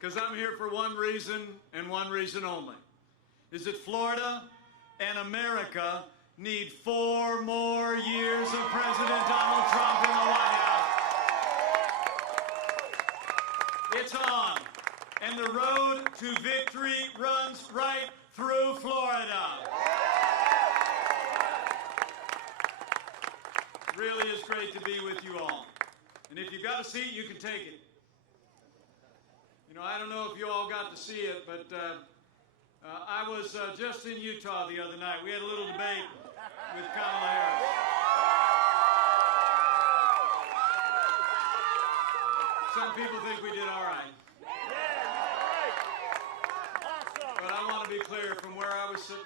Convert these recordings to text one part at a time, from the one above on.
because I'm here for one reason and one reason only, is that Florida and America need 4 more years of President Donald Trump in the White House. It's on, and the road to victory runs right through Florida. It really is great to be with you all. And if you've got a seat, you can take it. You know, I don't know if you all got to see it, but I was just in Utah the other night. We had a little debate with Kamala Harris. Some people think we did all right. But I want to be clear, from where I was sitting,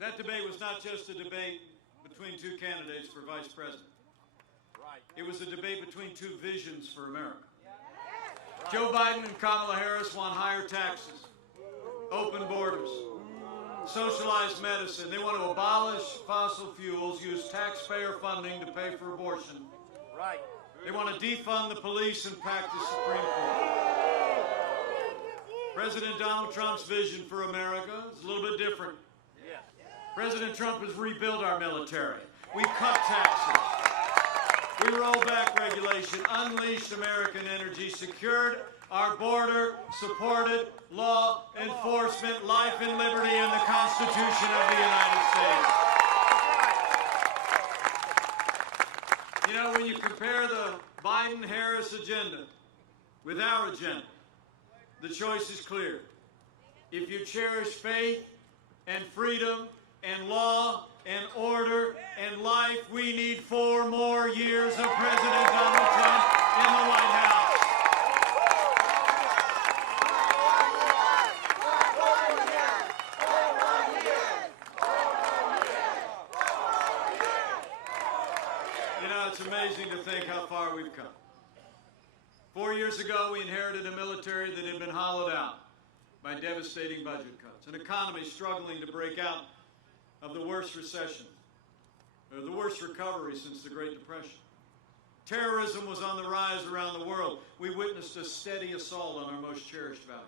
that debate was not just a debate between 2 candidates for vice president. It was a debate between 2 visions for America. Joe Biden and Kamala Harris want higher taxes, open borders, socialized medicine. They want to abolish fossil fuels, use taxpayer funding to pay for abortion. Right. They want to defund the police and pack the Supreme Court. President Donald Trump's vision for America is a little bit different. President Trump has rebuilt our military. We cut taxes. We rolled back regulation, unleashed American energy, secured our border, supported law enforcement, life and liberty, and the Constitution of the United States. You know, when you compare the Biden-Harris agenda with our agenda, the choice is clear. If you cherish faith and freedom and law and order and life, we need 4 more years of President Donald Trump in the White House. You know, it's amazing to think how far we've come. 4 years ago, we inherited a military that had been hollowed out by devastating budget cuts, an economy struggling to break out of the worst recession, or the worst recovery since the Great Depression. Terrorism was on the rise around the world. We witnessed a steady assault on our most cherished values.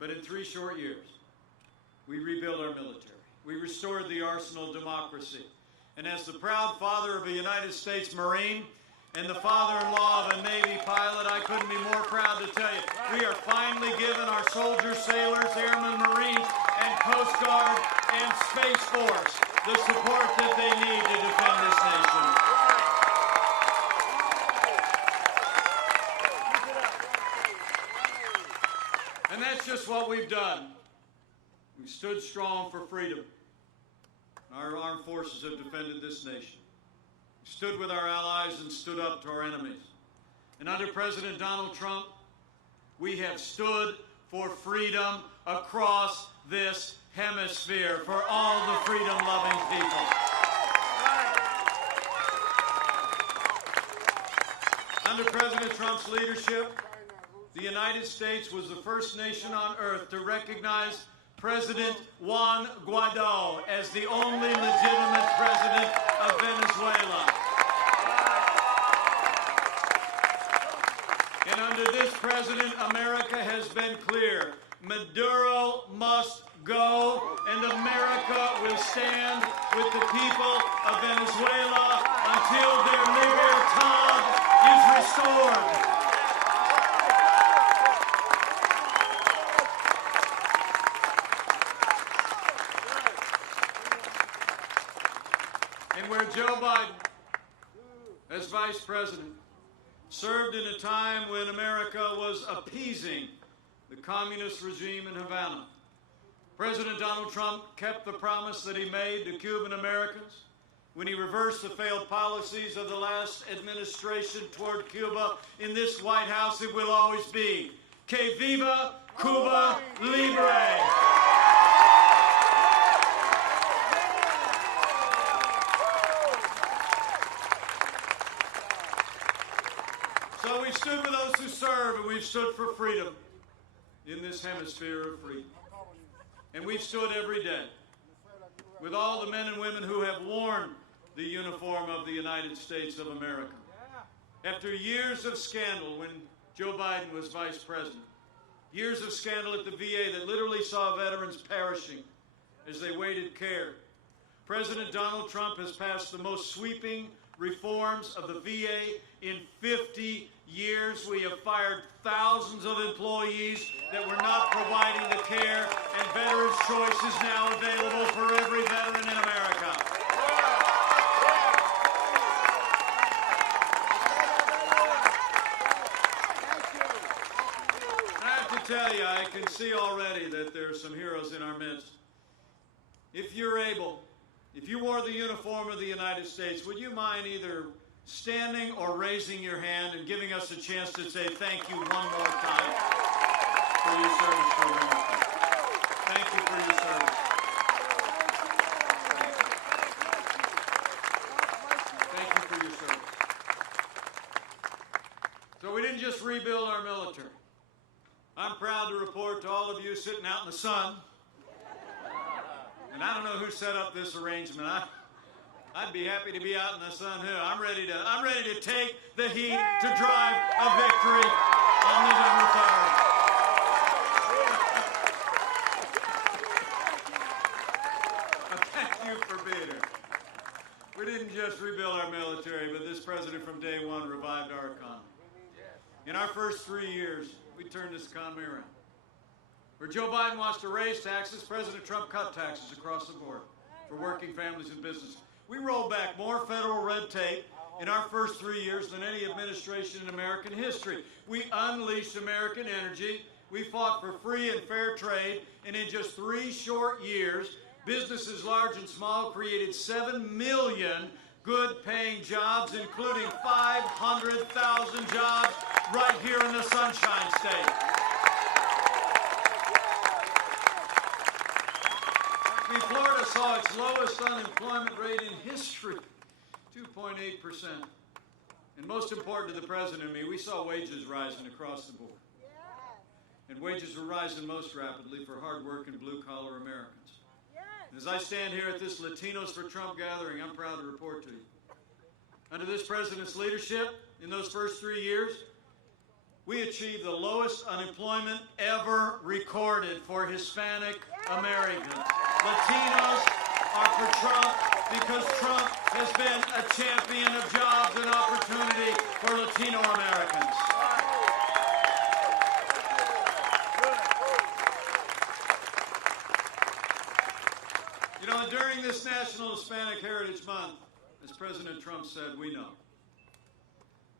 But in 3 short years, we rebuilt our military. We restored the arsenal of democracy. And as the proud father of a United States Marine and the father-in-law of a Navy pilot, I couldn't be more proud to tell you, we are finally giving our soldiers, sailors, airmen, Marines, and Coast Guard and Space Force the support that they need to defend this nation. And that's just what we've done. We stood strong for freedom. Our armed forces have defended this nation. We stood with our allies and stood up to our enemies. And under President Donald Trump, we have stood for freedom across this hemisphere, for all the freedom-loving people. Under President Trump's leadership, the United States was the first nation on earth to recognize President Juan Guaido as the only legitimate president of Venezuela. And under this president, America has been clear. Maduro must go, and America will stand with the people of Venezuela until their libertad is restored. And where Joe Biden, as vice president, served in a time when America was appeasing the communist regime in Havana, President Donald Trump kept the promise that he made to Cuban Americans when he reversed the failed policies of the last administration toward Cuba. In this White House, it will always be, Que viva Cuba Libre! So we've stood with those who serve, and we've stood for freedom in this hemisphere of freedom. And we've stood every day with all the men and women who have worn the uniform of the United States of America. After years of scandal, when Joe Biden was vice president. Years of scandal at the VA that literally saw veterans perishing as they waited care. President Donald Trump has passed the most sweeping reforms of the VA in 50 years. We have fired thousands of employees that were not providing the care, and Veterans Choice is now available for every veteran in America. I have to tell you, I can see already that there are some heroes in our midst. If you're able, if you wore the uniform of the United States, would you mind either standing or raising your hand and giving us a chance to say thank you one more time for your service to America? Thank you for your service. Thank you for your service. So we didn't just rebuild our military. I'm proud to report to all of you sitting out in the sun, and I don't know who set up this arrangement. I'd be happy to be out in the sun here. I'm ready to take the heat to drive a victory on November 3rd. Thank you for being here. We didn't just rebuild our military, but this president from day one revived our economy. In our first 3 years, we turned this economy around. Where Joe Biden wants to raise taxes, President Trump cut taxes across the board for working families and businesses. We rolled back more federal red tape in our first 3 years than any administration in American history. We unleashed American energy. We fought for free and fair trade. And in just 3 short years, businesses large and small created 7 million good-paying jobs, including 500,000 jobs right here in the Sunshine State. Florida saw its lowest unemployment rate in history, 2.8%. And most important to the president and me, we saw wages rising across the board. And wages were rising most rapidly for hard-working blue-collar Americans. And as I stand here at this Latinos for Trump gathering, I'm proud to report to you. Under this president's leadership, in those first 3 years, we achieved the lowest unemployment ever recorded for Hispanic Americans. Latinos are for Trump because Trump has been a champion of jobs and opportunity for Latino Americans. You know, during this National Hispanic Heritage Month, as President Trump said, we know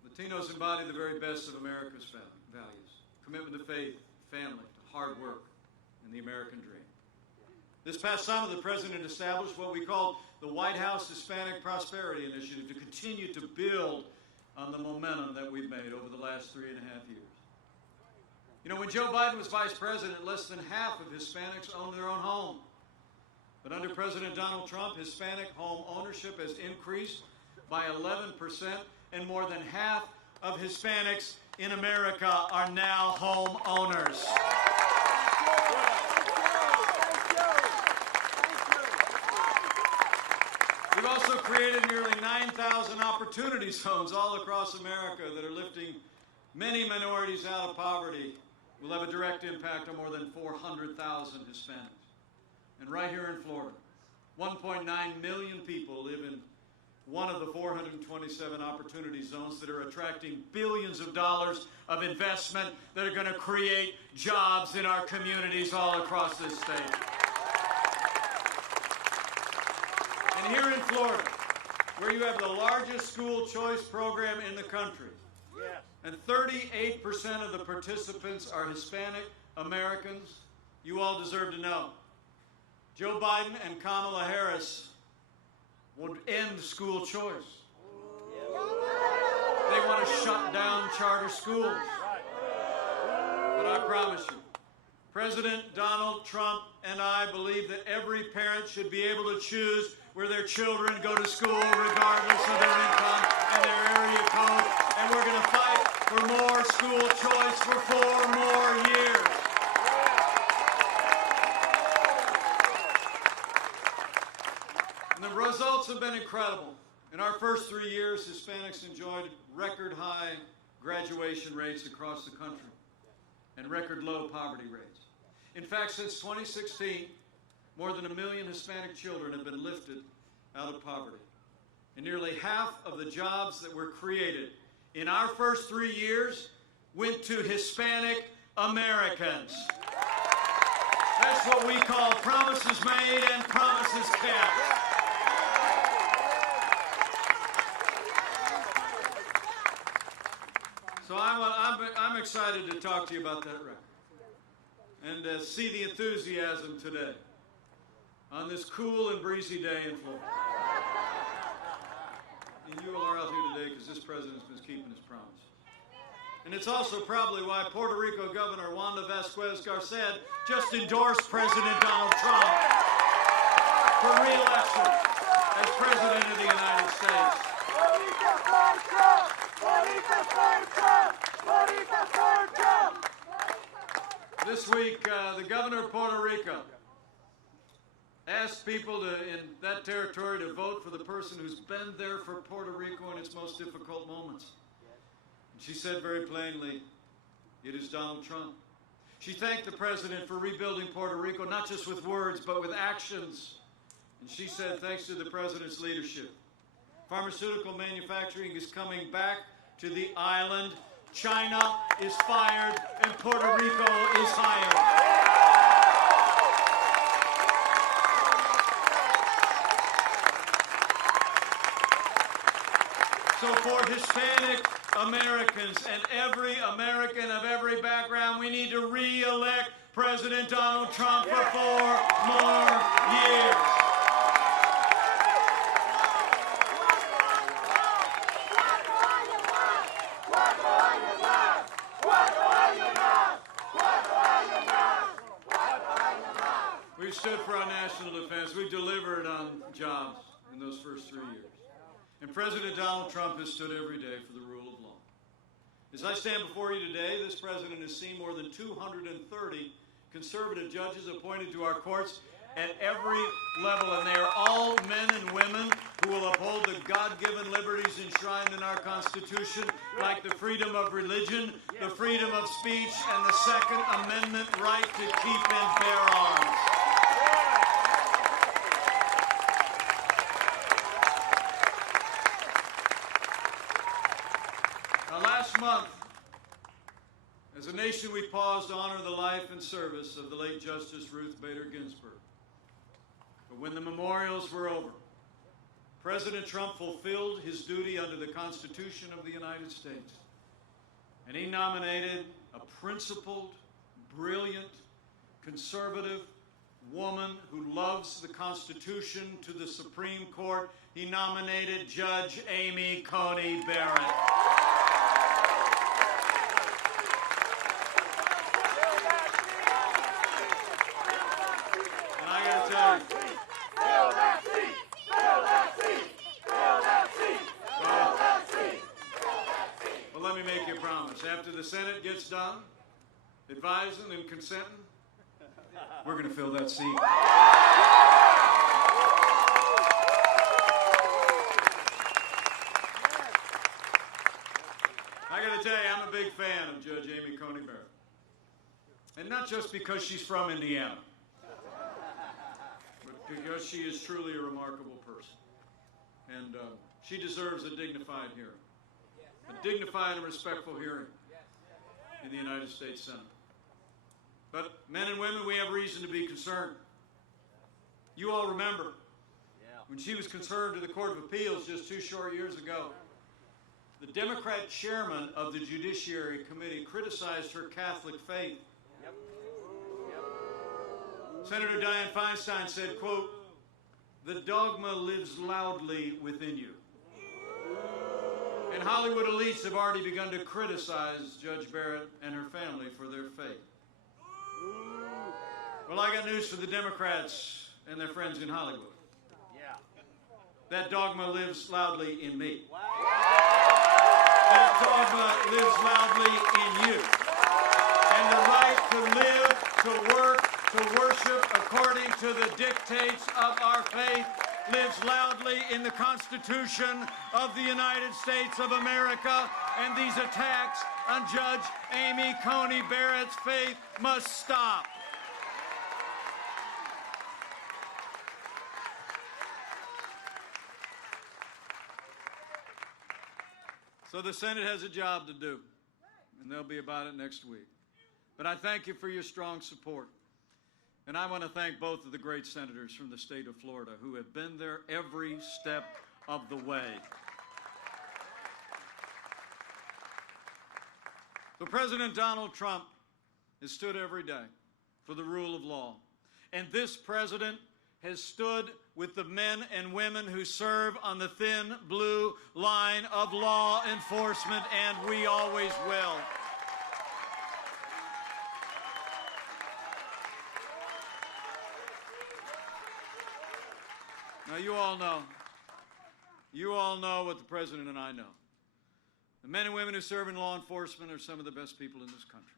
Latinos embody the very best of America's values: commitment to faith, family, to hard work, and the American dream. This past summer, the president established what we called the White House Hispanic Prosperity Initiative to continue to build on the momentum that we've made over the last 3.5 years. You know, when Joe Biden was vice president, less than half of Hispanics owned their own home. But under President Donald Trump, Hispanic home ownership has increased by 11%, and more than half of Hispanics in America are now home owners. We've also created nearly 9,000 opportunity zones all across America that are lifting many minorities out of poverty. Will have a direct impact on more than 400,000 Hispanics. And right here in Florida, 1.9 million people live in one of the 427 opportunity zones that are attracting billions of dollars of investment that are going to create jobs in our communities all across this state. And here in Florida, where you have the largest school choice program in the country, and 38% of the participants are Hispanic Americans, you all deserve to know Joe Biden and Kamala Harris will end school choice. They want to shut down charter schools. But I promise you, President Donald Trump and I believe that every parent should be able to choose where their children go to school regardless of their income and their area code. And we're going to fight for more school choice for 4 more years. And the results have been incredible. In our first 3 years, Hispanics enjoyed record high graduation rates across the country and record low poverty rates. In fact, since 2016, more than 1 million Hispanic children have been lifted out of poverty. And nearly half of the jobs that were created in our first 3 years went to Hispanic Americans. That's what we call promises made and promises kept. So I'm excited to talk to you about that record and see the enthusiasm today on this cool and breezy day in Florida. And you all are out here today because this president's been keeping his promise. And it's also probably why Puerto Rico Governor Wanda Vasquez-Garcet just endorsed President Donald Trump for re-election as President of the United States. This week, the governor of Puerto Rico asked people in that territory to vote for the person who's been there for Puerto Rico in its most difficult moments. And she said very plainly, it is Donald Trump. She thanked the president for rebuilding Puerto Rico, not just with words, but with actions. And she said, thanks to the president's leadership, pharmaceutical manufacturing is coming back to the island. China is fired, and Puerto Rico is hired. So for Hispanic Americans and every American of every background, we need to re-elect President Donald Trump for 4 more years. We've stood for our national defense. We've delivered on jobs in those first 3 years. And President Donald Trump has stood every day for the rule of law. As I stand before you today, this president has seen more than 230 conservative judges appointed to our courts at every level, and they are all men and women who will uphold the God-given liberties enshrined in our Constitution, like the freedom of religion, the freedom of speech, and the Second Amendment right to keep and bear arms. Last month, as a nation, we paused to honor the life and service of the late Justice Ruth Bader Ginsburg. But when the memorials were over, President Trump fulfilled his duty under the Constitution of the United States, and he nominated a principled, brilliant, conservative woman who loves the Constitution to the Supreme Court. He nominated Judge Amy Coney Barrett. Well, let me make you a promise. After the Senate gets done advising and consenting, we're going to fill that seat. I got to tell you, I'm a big fan of Judge Amy Coney Barrett. And not just because she's from Indiana, but because she is truly a remarkable person. And she deserves a dignified hearing. A dignified and respectful hearing in the United States Senate. But men and women, we have reason to be concerned. You all remember when she was concerned to the Court of Appeals just 2 short years ago. The Democrat chairman of the Judiciary Committee criticized her Catholic faith. Senator Dianne Feinstein said, quote, "The dogma lives loudly within you." And Hollywood elites have already begun to criticize Judge Barrett and her family for their faith. Well, I got news for the Democrats and their friends in Hollywood. That dogma lives loudly in me. That dogma lives loudly in you. And the right to live, to work, to worship according to the dictates of our faith lives loudly in the Constitution of the United States of America, and these attacks on Judge Amy Coney Barrett's faith must stop. So the Senate has a job to do, and they'll be about it next week. But I thank you for your strong support. And I want to thank both of the great senators from the state of Florida who have been there every step of the way. So President Donald Trump has stood every day for the rule of law. And this president has stood with the men and women who serve on the thin blue line of law enforcement, and we always will. Now, you all know what the President and I know. The men and women who serve in law enforcement are some of the best people in this country.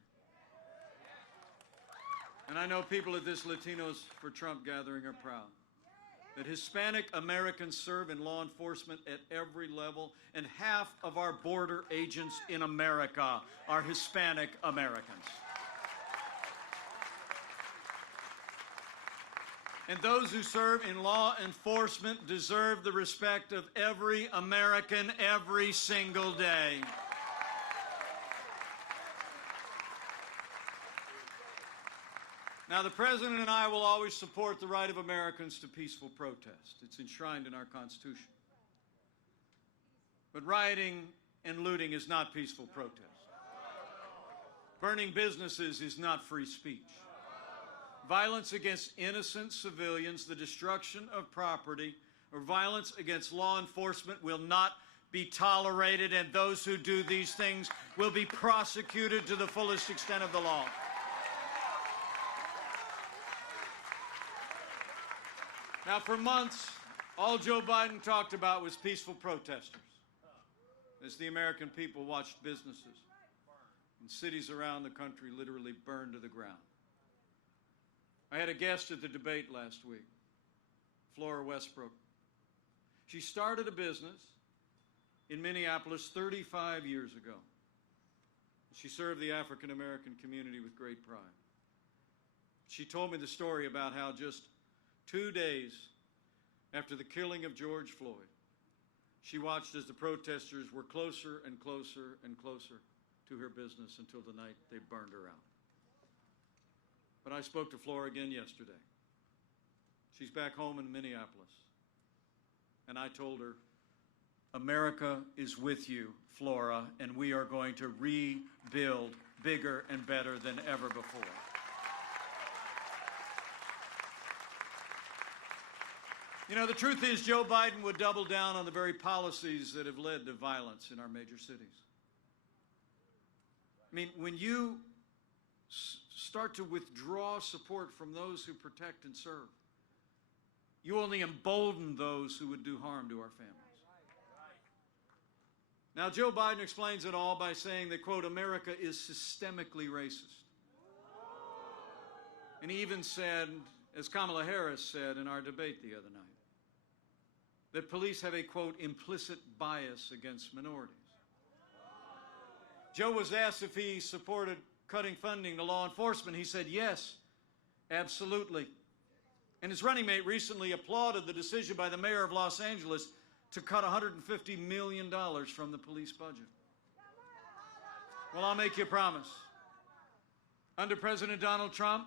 And I know people at this Latinos for Trump gathering are proud that Hispanic Americans serve in law enforcement at every level, and half of our border agents in America are Hispanic Americans. And those who serve in law enforcement deserve the respect of every American every single day. Now, the President and I will always support the right of Americans to peaceful protest. It's enshrined in our Constitution. But rioting and looting is not peaceful protest. Burning businesses is not free speech. Violence against innocent civilians, the destruction of property, or violence against law enforcement will not be tolerated, and those who do these things will be prosecuted to the fullest extent of the law. Now, for months, all Joe Biden talked about was peaceful protesters, as the American people watched businesses and cities around the country literally burn to the ground. I had a guest at the debate last week, Flora Westbrook. She started a business in Minneapolis 35 years ago. She served the African American community with great pride. She told me the story about how just 2 days after the killing of George Floyd, she watched as the protesters were closer and closer and closer to her business until the night they burned her out. But I spoke to Flora again yesterday. She's back home in Minneapolis. And I told her, America is with you, Flora, and we are going to rebuild bigger and better than ever before. You know, the truth is Joe Biden would double down on the very policies that have led to violence in our major cities. I mean, when you start to withdraw support from those who protect and serve, you only embolden those who would do harm to our families. Now, Joe Biden explains it all by saying that, quote, America is systemically racist. And he even said, as Kamala Harris said in our debate the other night, that police have a, quote, implicit bias against minorities. Joe was asked if he supported cutting funding to law enforcement. He said, yes, absolutely. And his running mate recently applauded the decision by the mayor of Los Angeles to cut $150 million from the police budget. Well, I'll make you a promise. Under President Donald Trump,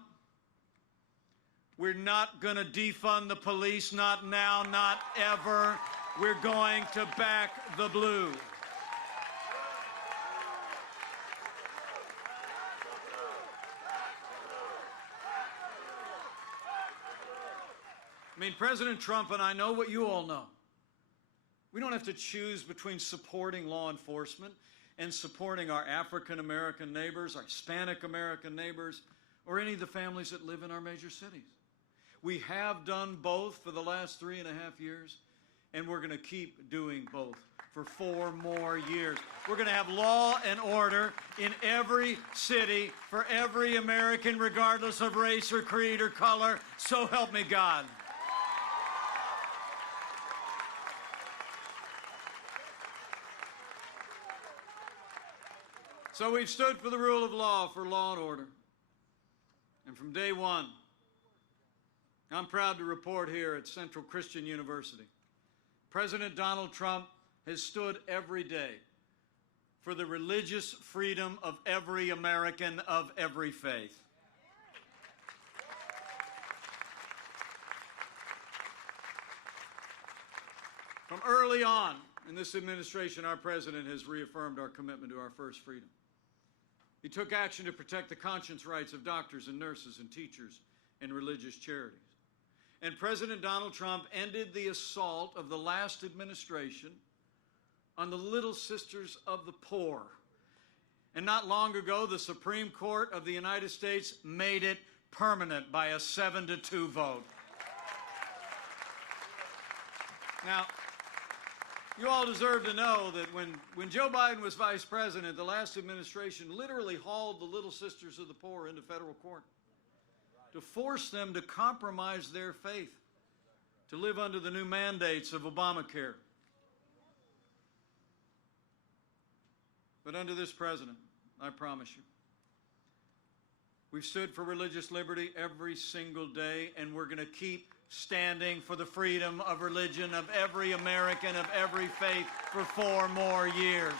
we're not going to defund the police, not now, not ever. We're going to back the blue. I mean, President Trump and I know what you all know. We don't have to choose between supporting law enforcement and supporting our African American neighbors, our Hispanic American neighbors, or any of the families that live in our major cities. We have done both for the last 3.5 years, and we're going to keep doing both for 4 more years. We're going to have law and order in every city for every American, regardless of race or creed or color. So help me God. So we've stood for the rule of law, for law and order. And from day one, I'm proud to report here at Central Christian University, President Donald Trump has stood every day for the religious freedom of every American of every faith. From early on in this administration, our president has reaffirmed our commitment to our first freedom. He took action to protect the conscience rights of doctors and nurses and teachers and religious charities. And President Donald Trump ended the assault of the last administration on the Little Sisters of the Poor. And not long ago, the Supreme Court of the United States made it permanent by a 7-2 vote. Now, you all deserve to know that when Joe Biden was vice president, the last administration literally hauled the Little Sisters of the Poor into federal court to force them to compromise their faith, to live under the new mandates of Obamacare. But under this president, I promise you, we've stood for religious liberty every single day, and we're going to keep standing for the freedom of religion of every American of every faith for 4 more years.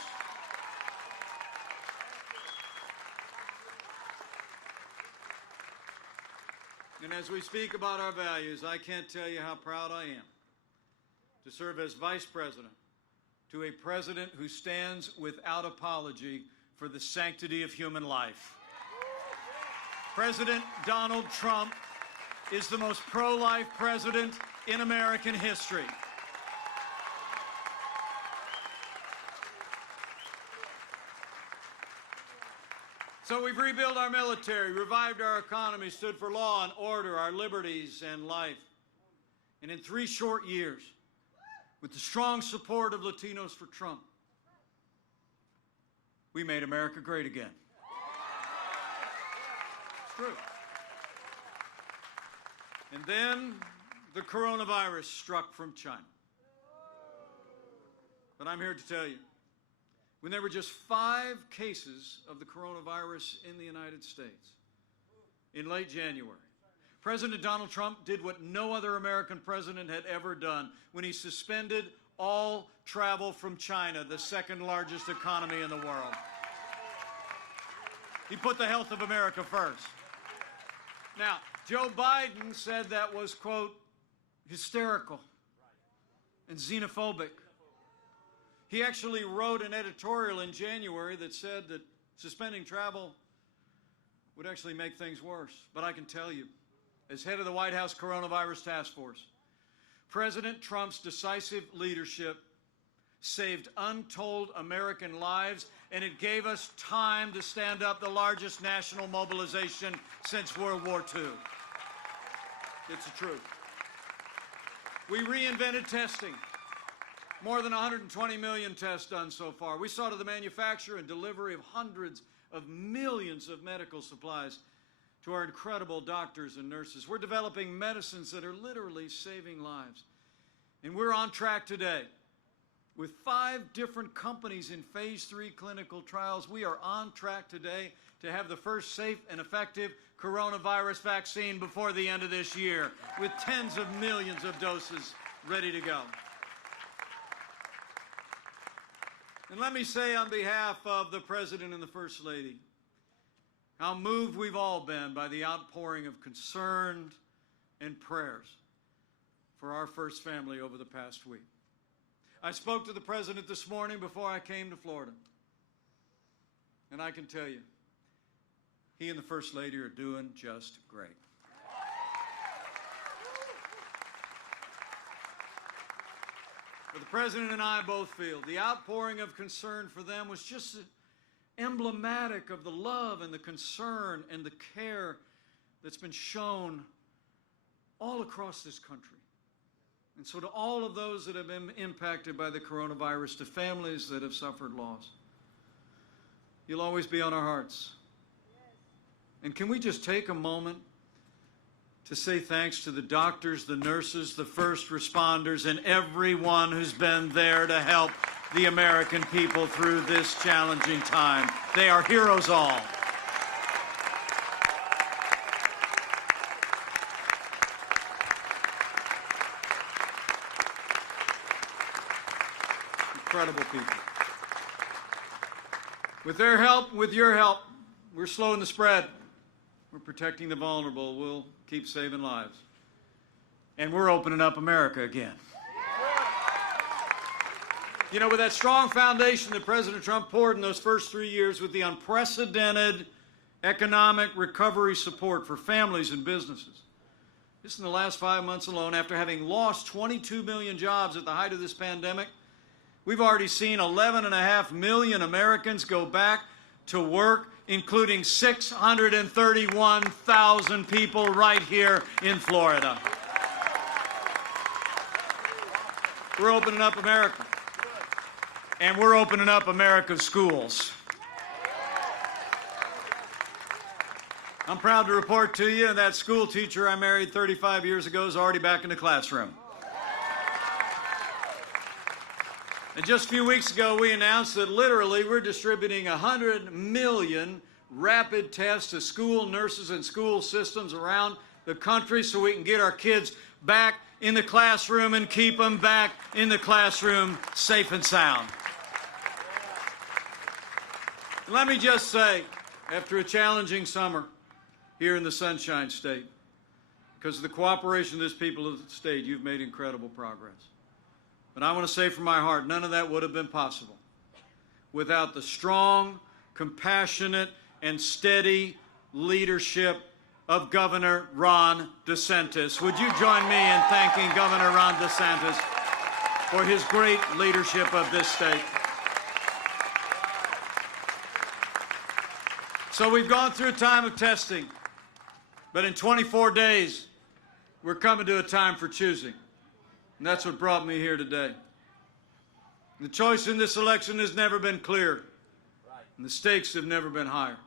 And as we speak about our values, I can't tell you how proud I am to serve as vice president to a president who stands without apology for the sanctity of human life. President Donald Trump is the most pro-life president in American history. So we've rebuilt our military, revived our economy, stood for law and order, our liberties and life. And in 3 short years, with the strong support of Latinos for Trump, we made America great again. It's true. And then the coronavirus struck from China. But I'm here to tell you, when there were just 5 cases of the coronavirus in the United States in late January, President Donald Trump did what no other American president had ever done when he suspended all travel from China, the 2nd largest economy in the world. He put the health of America first. Now, Joe Biden said that was, quote, hysterical and xenophobic. He actually wrote an editorial in January that said that suspending travel would actually make things worse. But I can tell you, as head of the White House Coronavirus Task Force, President Trump's decisive leadership saved untold American lives, and it gave us time to stand up the largest national mobilization since World War II. It's the truth. We reinvented testing. More than 120 million tests done so far. We saw to the manufacture and delivery of hundreds of millions of medical supplies to our incredible doctors and nurses. We're developing medicines that are literally saving lives. And we're on track today. With 5 different companies in phase 3 clinical trials, we are on track today to have the first safe and effective coronavirus vaccine before the end of this year, with tens of millions of doses ready to go. And let me say on behalf of the President and the First Lady, how moved we've all been by the outpouring of concern and prayers for our first family over the past week. I spoke to the President this morning before I came to Florida, and I can tell you, he and the First Lady are doing just great. But the President and I both feel the outpouring of concern for them was just emblematic of the love and the concern and the care that's been shown all across this country. And so to all of those that have been impacted by the coronavirus, to families that have suffered loss, you'll always be on our hearts. And can we just take a moment to say thanks to the doctors, the nurses, the first responders, and everyone who's been there to help the American people through this challenging time. They are heroes all. Incredible people. With their help, with your help, we're slowing the spread. We're protecting the vulnerable. We'll keep saving lives. And we're opening up America again. You know, with that strong foundation that President Trump poured in those first 3 years with the unprecedented economic recovery support for families and businesses, just in the last 5 months alone, after having lost 22 million jobs at the height of this pandemic, we've already seen 11.5 million Americans go back to work, including 631,000 people right here in Florida. We're opening up America. And we're opening up America's schools. I'm proud to report to you that school teacher I married 35 years ago is already back in the classroom. And just a few weeks ago, we announced that literally we're distributing 100 million rapid tests to school nurses and school systems around the country so we can get our kids back in the classroom and keep them back in the classroom safe and sound. Let me just say, after a challenging summer here in the Sunshine State, because of the cooperation of this people of the state, you've made incredible progress. But I want to say from my heart, none of that would have been possible without the strong, compassionate, and steady leadership of Governor Ron DeSantis. Would you join me in thanking Governor Ron DeSantis for his great leadership of this state? So we've gone through a time of testing, but in 24 days, we're coming to a time for choosing. And that's what brought me here today. The choice in this election has never been clearer, and the stakes have never been higher.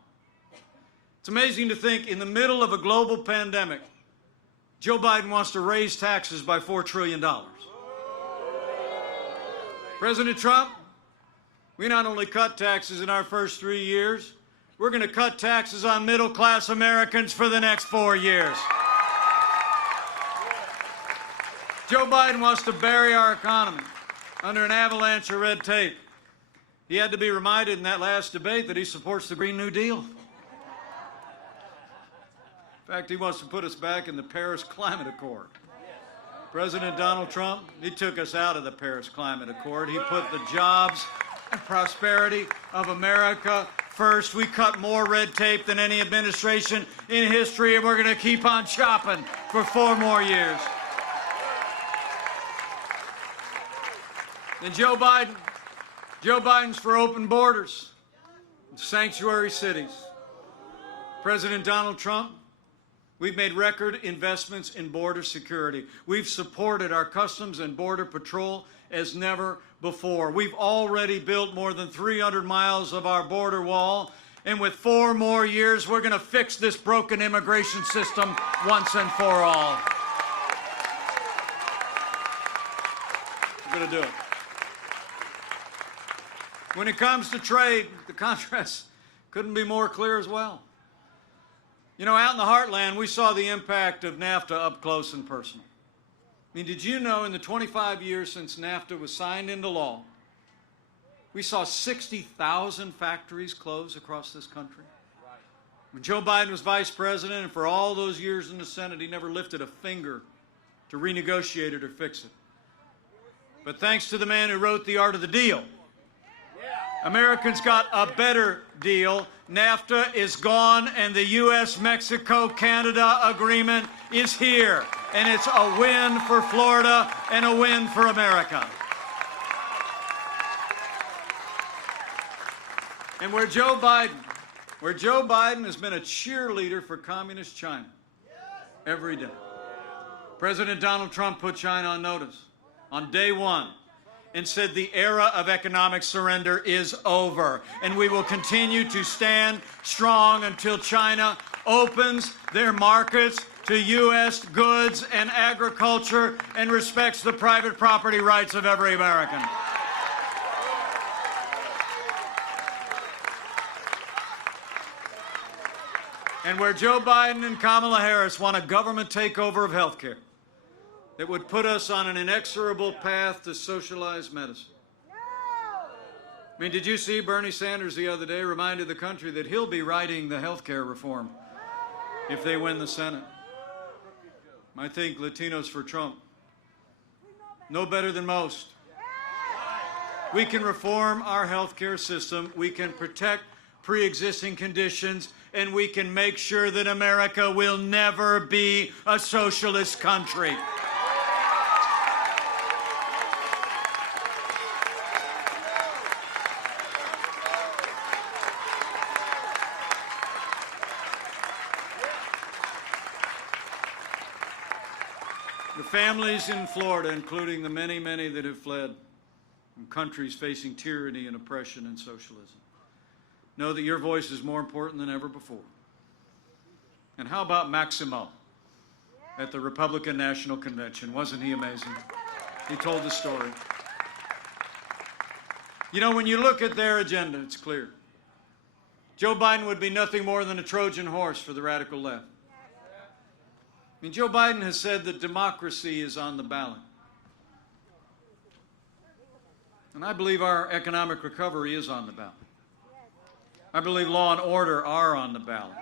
It's amazing to think in the middle of a global pandemic, Joe Biden wants to raise taxes by $4 trillion. President Trump, we not only cut taxes in our first 3 years, we're going to cut taxes on middle-class Americans for the next 4 years. Joe Biden wants to bury our economy under an avalanche of red tape. He had to be reminded in that last debate that he supports the Green New Deal. In fact, he wants to put us back in the Paris Climate Accord. President Donald Trump, he took us out of the Paris Climate Accord. He put the jobs and prosperity of America first. We cut more red tape than any administration in history, and we're going to keep on chopping for 4 more years. And Joe Biden's for open borders, sanctuary cities. President Donald Trump, we've made record investments in border security. We've supported our Customs and Border Patrol as never before. We've already built more than 300 miles of our border wall, and with 4 more years, we're going to fix this broken immigration system once and for all. We're going to do it. When it comes to trade, the contrast couldn't be more clear as well. You know, out in the heartland, we saw the impact of NAFTA up close and personal. I mean, did you know in the 25 years since NAFTA was signed into law, we saw 60,000 factories close across this country? When Joe Biden was vice president, and for all those years in the Senate, he never lifted a finger to renegotiate it or fix it. But thanks to the man who wrote The Art of the Deal, Americans got a better deal. NAFTA is gone, and the U.S.-Mexico-Canada agreement is here. And it's a win for Florida and a win for America. And where Joe Biden has been a cheerleader for communist China every day. President Donald Trump put China on notice on day one and said the era of economic surrender is over, and we will continue to stand strong until China opens their markets to U.S. goods and agriculture and respects the private property rights of every American. And where Joe Biden and Kamala Harris want a government takeover of health care that would put us on an inexorable path to socialized medicine. I mean, did you see Bernie Sanders the other day reminded the country that he'll be writing the health care reform if they win the Senate? I think Latinos for Trump, no better than most. We can reform our health care system, we can protect pre-existing conditions, and we can make sure that America will never be a socialist country. The families in Florida, including the many, many that have fled from countries facing tyranny and oppression and socialism, know that your voice is more important than ever before. And how about Maximo at the Republican National Convention? Wasn't he amazing? He told the story. You know, when you look at their agenda, it's clear. Joe Biden would be nothing more than a Trojan horse for the radical left. I mean, Joe Biden has said that democracy is on the ballot. And I believe our economic recovery is on the ballot. I believe law and order are on the ballot.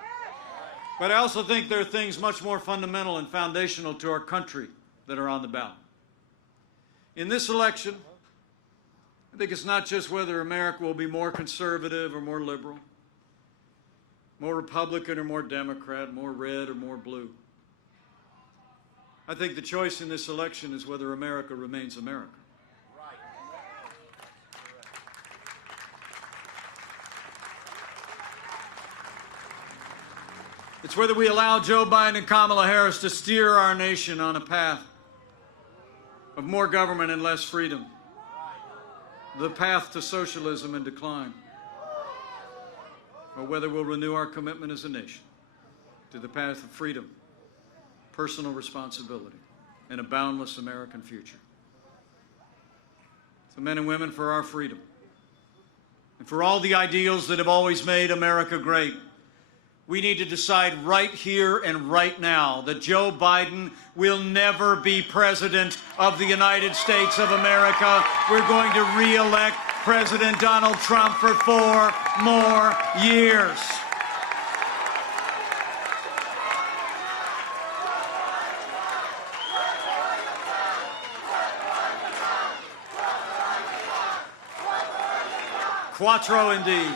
But I also think there are things much more fundamental and foundational to our country that are on the ballot. In this election, I think it's not just whether America will be more conservative or more liberal, more Republican or more Democrat, more red or more blue. I think the choice in this election is whether America remains America. It's whether we allow Joe Biden and Kamala Harris to steer our nation on a path of more government and less freedom, the path to socialism and decline, or whether we'll renew our commitment as a nation to the path of freedom, personal responsibility, and a boundless American future. So men and women, for our freedom, and for all the ideals that have always made America great, we need to decide right here and right now that Joe Biden will never be President of the United States of America. We're going to re-elect President Donald Trump for 4 more years. Quattro indeed.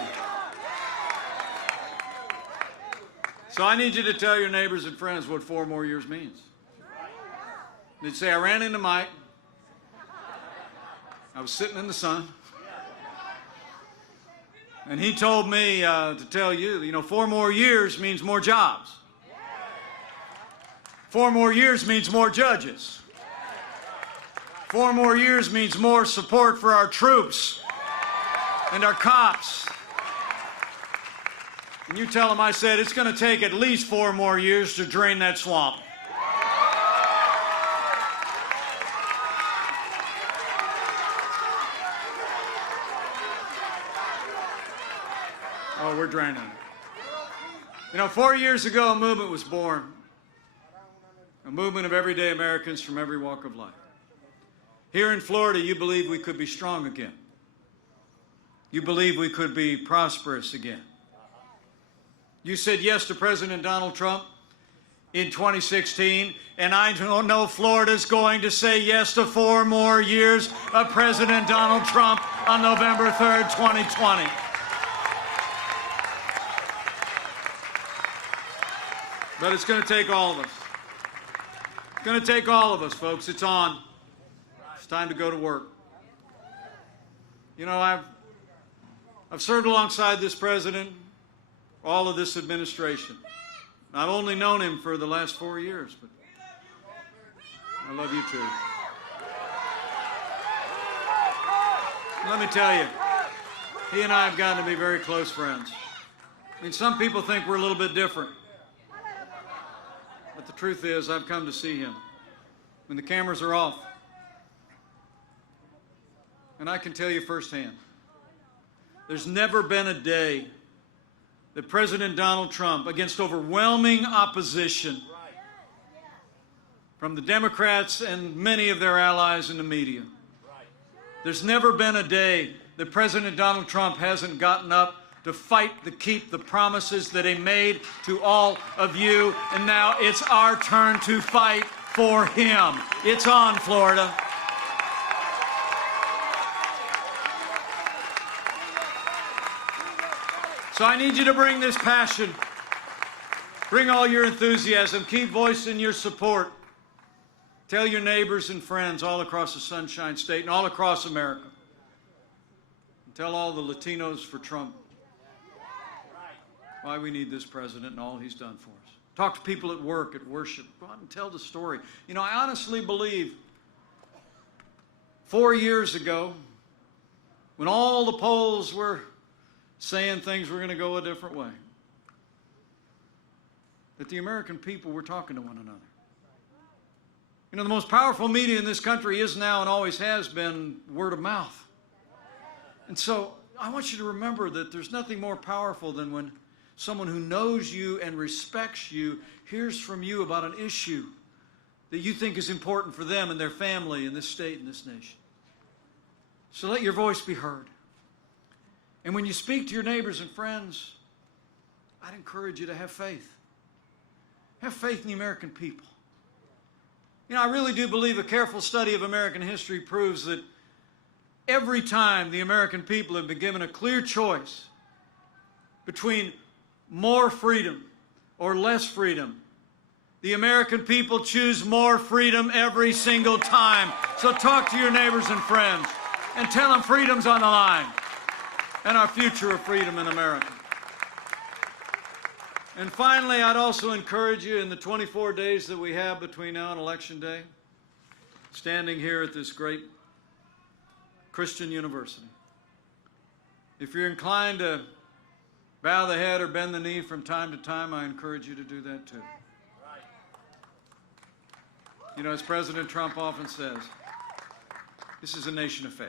So I need you to tell your neighbors and friends what 4 more years means. They'd say, I ran into Mike. I was sitting in the sun. And he told me to tell you, 4 more years means more jobs. 4 more years means more judges. 4 more years means more support for our troops and our cops. And you tell them I said it's going to take at least 4 more years to drain that swamp. Oh, we're draining it. 4 years ago, a movement was born. A movement of everyday Americans from every walk of life. Here in Florida, you believe we could be strong again. You believe we could be prosperous again. You said yes to President Donald Trump in 2016, and I don't know Florida's going to say yes to 4 more years of President Donald Trump on November 3rd, 2020. But it's going to take all of us. It's going to take all of us, folks. It's on. It's time to go to work. I've served alongside this president, all of this administration. I've only known him for the last 4 years, but I love you too. Let me tell you, he and I have gotten to be very close friends. Some people think we're a little bit different. But the truth is, I've come to see him when the cameras are off. And I can tell you firsthand, there's never been a day that President Donald Trump, against overwhelming opposition from the Democrats and many of their allies in the media, there's never been a day that President Donald Trump hasn't gotten up to fight to keep the promises that he made to all of you. And now it's our turn to fight for him. It's on, Florida. So I need you to bring this passion. Bring all your enthusiasm. Keep voicing your support. Tell your neighbors and friends all across the Sunshine State and all across America. And tell all the Latinos for Trump why we need this president and all he's done for us. Talk to people at work, at worship. Go out and tell the story. You know, I honestly believe 4 years ago, when all the polls were saying things were going to go a different way, that the American people were talking to one another. You know, the most powerful media in this country is now and always has been word of mouth. And so I want you to remember that there's nothing more powerful than when someone who knows you and respects you hears from you about an issue that you think is important for them and their family and this state and this nation. So let your voice be heard. And when you speak to your neighbors and friends, I'd encourage you to have faith. Have faith in the American people. You know, I really do believe a careful study of American history proves that every time the American people have been given a clear choice between more freedom or less freedom, the American people choose more freedom every single time. So talk to your neighbors and friends and tell them freedom's on the line and our future of freedom in America. And finally, I'd also encourage you in the 24 days that we have between now and Election Day, standing here at this great Christian university, if you're inclined to bow the head or bend the knee from time to time, I encourage you to do that too. You know, as President Trump often says, this is a nation of faith.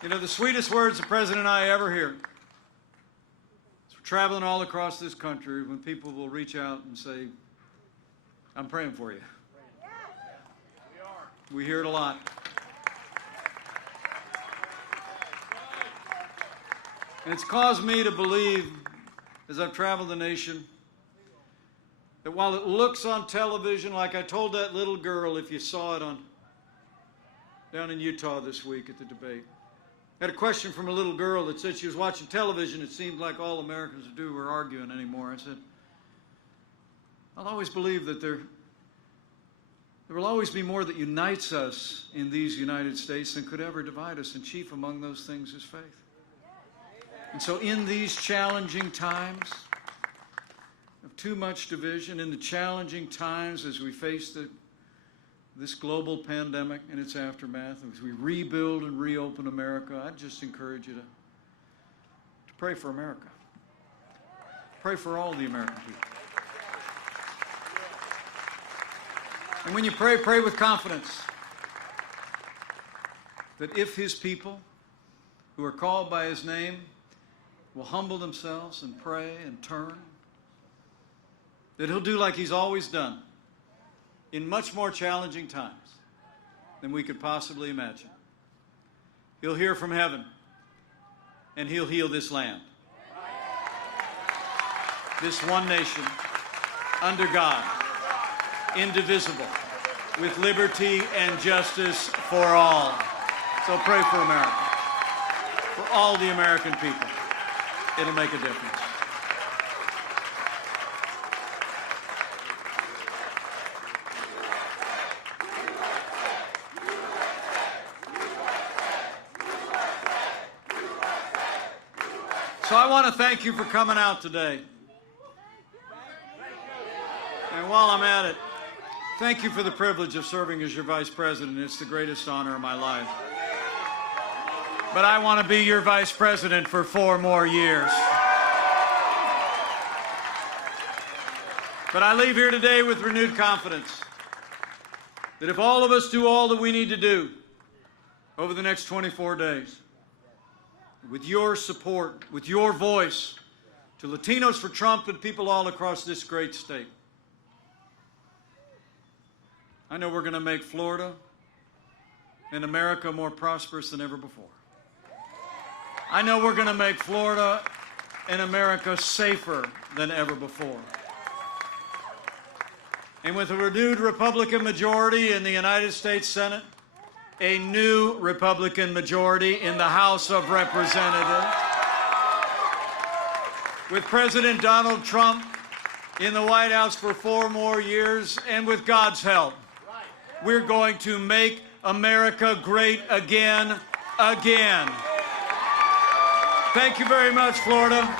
You know, the sweetest words the President and I ever hear, as we're traveling all across this country, when people will reach out and say, I'm praying for you. We hear it a lot. And it's caused me to believe, as I've traveled the nation, that while it looks on television, like I told that little girl, if you saw it down in Utah this week at the debate, I had a question from a little girl that said she was watching television. It seemed like all Americans do were arguing anymore. I said, I'll always believe that there will always be more that unites us in these United States than could ever divide us, and chief among those things is faith. And so in these challenging times of too much division, in the challenging times as we face this global pandemic and its aftermath, as we rebuild and reopen America, I'd just encourage you to pray for America. Pray for all the American people. And when you pray, pray with confidence that if His people who are called by His name will humble themselves and pray and turn, that He'll do like He's always done in much more challenging times than we could possibly imagine. He'll hear from heaven, and He'll heal this land. This one nation, under God, indivisible, with liberty and justice for all. So pray for America, for all the American people. It'll make a difference. So I want to thank you for coming out today. And while I'm at it, thank you for the privilege of serving as your vice president. It's the greatest honor of my life. But I want to be your vice president for 4 more years. But I leave here today with renewed confidence that if all of us do all that we need to do over the next 24 days, with your support, with your voice, to Latinos for Trump and people all across this great state. I know we're going to make Florida and America more prosperous than ever before. I know we're going to make Florida and America safer than ever before. And with a renewed Republican majority in the United States Senate, a new Republican majority in the House of Representatives, with President Donald Trump in the White House for 4 more years, and with God's help, we're going to make America great again, again. Thank you very much, Florida.